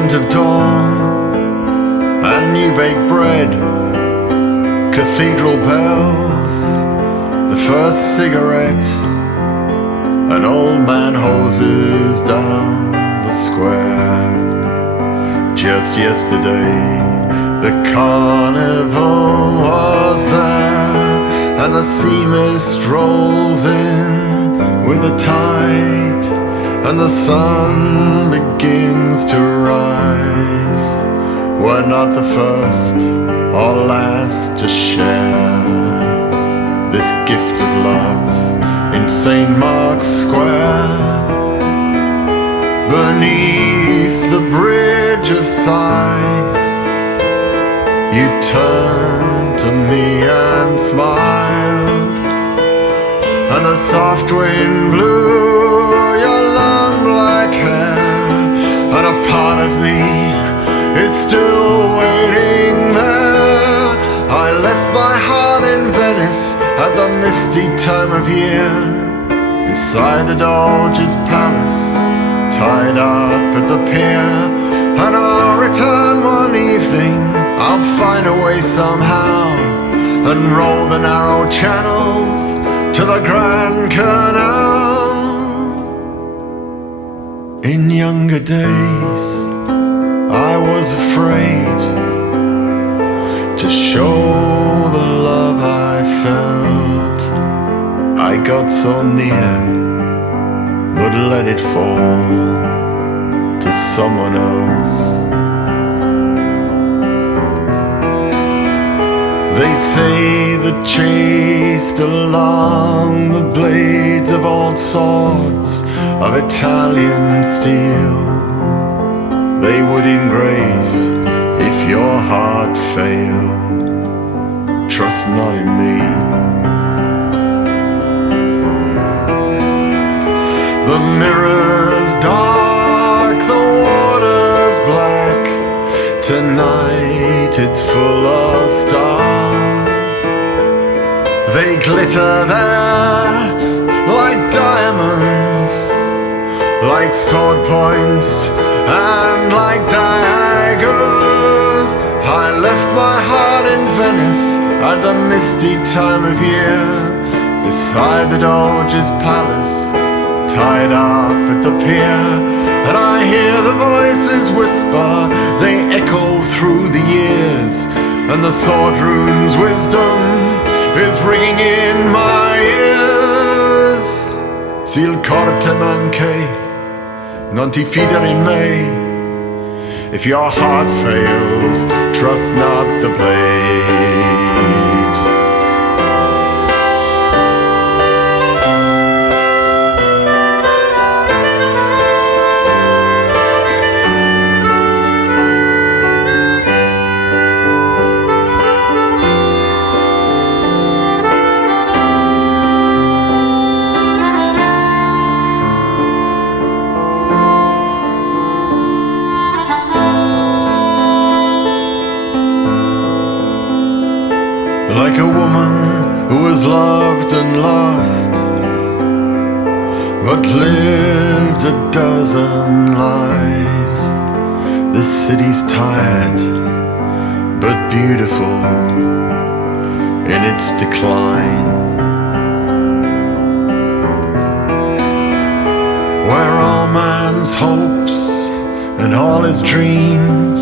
scent of dawn and new baked bread, cathedral bells, the first cigarette, an old man hoses down the square. Just yesterday the carnival was there, and the sea mist rolls in with the tide, and the sun begins to rise. We're not the first or last to share this gift of love in St. Mark's Square. Beneath the bridge of sighs, you turned to me and smiled, and a soft wind blew your long black hair, and a part of me is still waiting there. I left my heart in Venice at the misty time of year, beside the Doge's palace, tied up at the pier. And I'll return one evening, I'll find a way somehow, and roll the narrow channels to the Grand Canal. In younger days I was afraid to show the love I felt. I got so near, but let it fall to someone else. They say that chased along the blades of old swords of Italian steel, they would engrave, if your heart fail, trust not in me. The mirror's dark, the water's black, tonight it's full of stars. They glitter there like diamonds, like sword points and like daggers. I left my heart in Venice at the misty time of year, beside the Doge's palace, tied up at the pier. And I hear the voices whisper, they echo through the years, and the sword rune's wisdom is ringing in my ears. Sil corte manche, non ti fidare in me. If your heart fails, trust not the blade. Like a woman who has loved and lost, but lived a dozen lives. The city's tired, but beautiful in its decline, where all man's hopes and all his dreams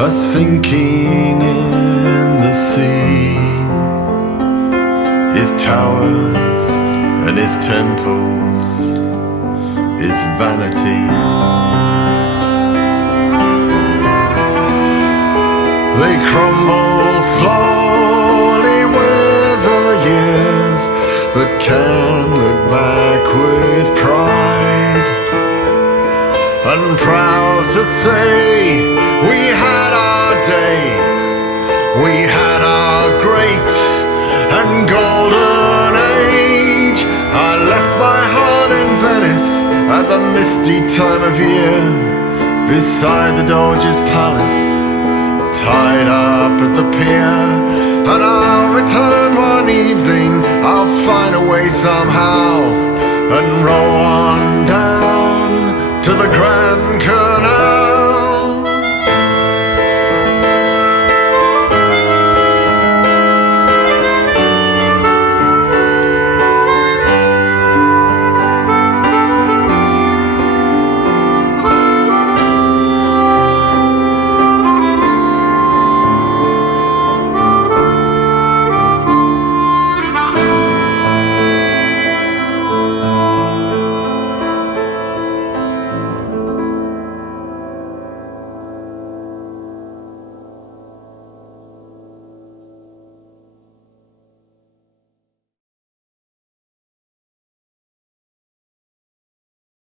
are sinking in the sea. His towers and his temples, his vanity, they crumble slowly with the years, but can look back with pride, and proud to say we had our day, we had our great and golden age. I left my heart in Venice at the misty time of year, beside the Doge's palace, tied up at the pier. And I'll return one evening, I'll find a way somehow, and row on down to the Grand